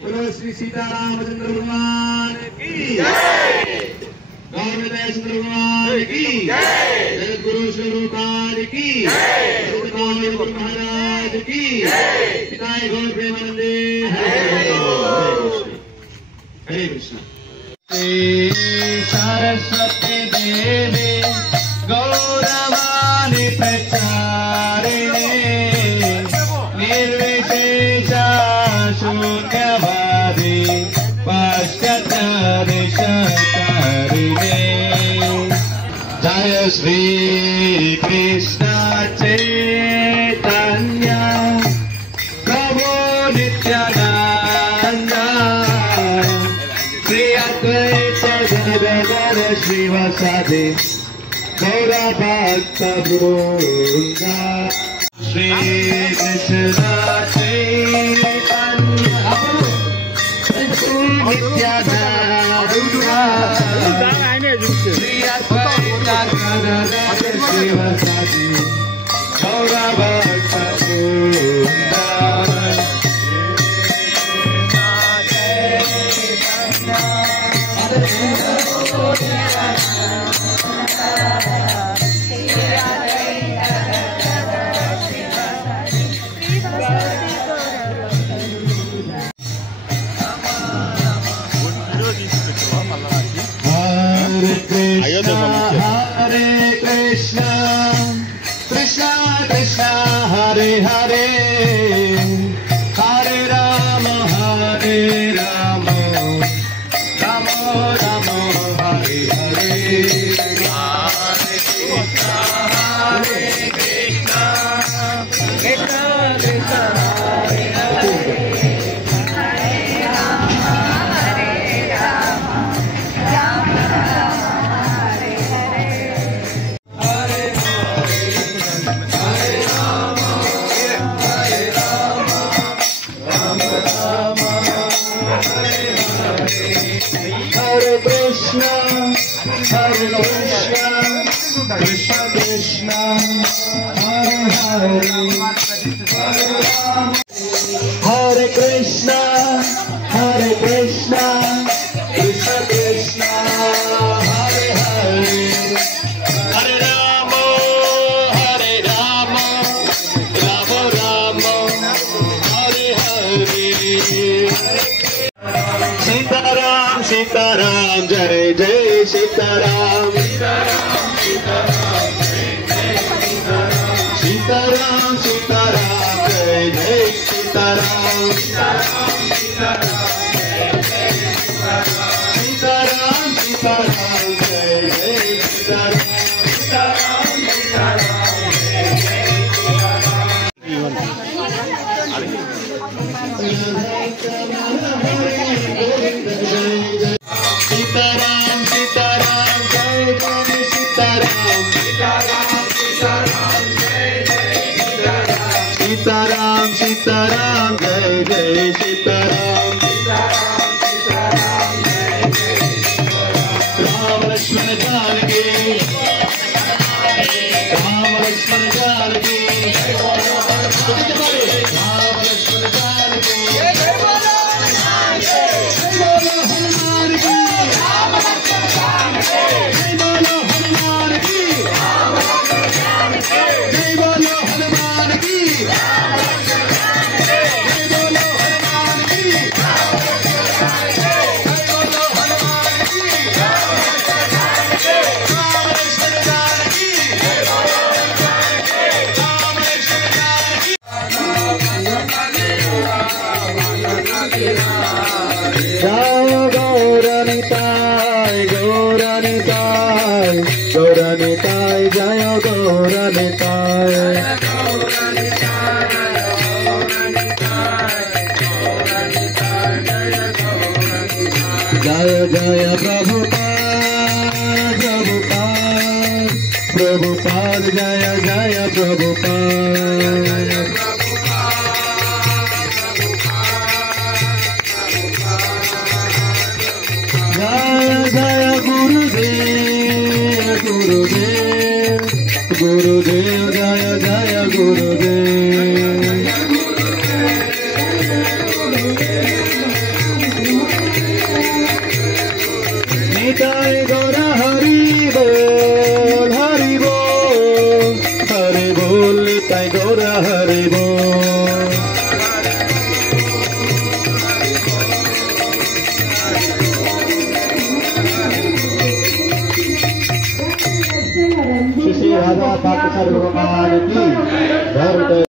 बोलो श्री सीतारामचंद्र भगवान की जय। गौरवदय चंद्र भगवान की जय। जगद्गुरु स्वरूपाद की जय। गुरु महाराज की जय। पिताय गौर प्रेमानंदे हरे कृष्ण। सरस्वती देवी गौरवाणी प्रचारिणे निर्विशेषा शून्यवादी पाश्चात्यरिषकारिणे। जय श्री कृष्ण चैतन्य प्रभु नित्यानंद श्री अद्वैत गदाधर श्रीवासादि गौर भक्त वृंद। श्री कृष्ण चैतन्य नित्यानंद श्री अद्वैत गदाधर श्रीवासादि गौर भक्त वृंद। Hare Krishna, Krishna Krishna, Hare Hare, Hare Rama, Hare Rama, Rama Rama, Hare Hare. Hare Krishna, Hare Krishna, Krishna Krishna, Hare Hare, Hare Rama, Hare Rama, Rama Hare Krishna, Hare Krishna, Krishna Krishna, Hare Hare, Hare Krishna, Hare Krishna, Krishna Krishna, Hare Hare, Hare Rama, Hare Rama, Rama Rama, Hare Hare. Sitaram Sitaram जय जय सीताराम। सीताराम सीताराम जय जय सीताराम। सीताराम सीताराम जय जय सीताराम। सीताराम सीताराम जय जय सीताराम। सीताराम सीताराम जय जय सीताराम। राम लक्ष्मण जानकी, राम लक्ष्मण जानकी, राम लक्ष्मण जानकी। जय गौरनिताय गौरनिताय गौरनिताय जय गौरनिताय। जय जय प्रभुपाद प्रभुपाद प्रभुपाद जय जय प्रभुपाद। जय गुरुदेव गुरुदेव गुरुदेव जय जय गुरुदेव। निताय गौर हरि बोल। श्री राधा पाक सर्वमान की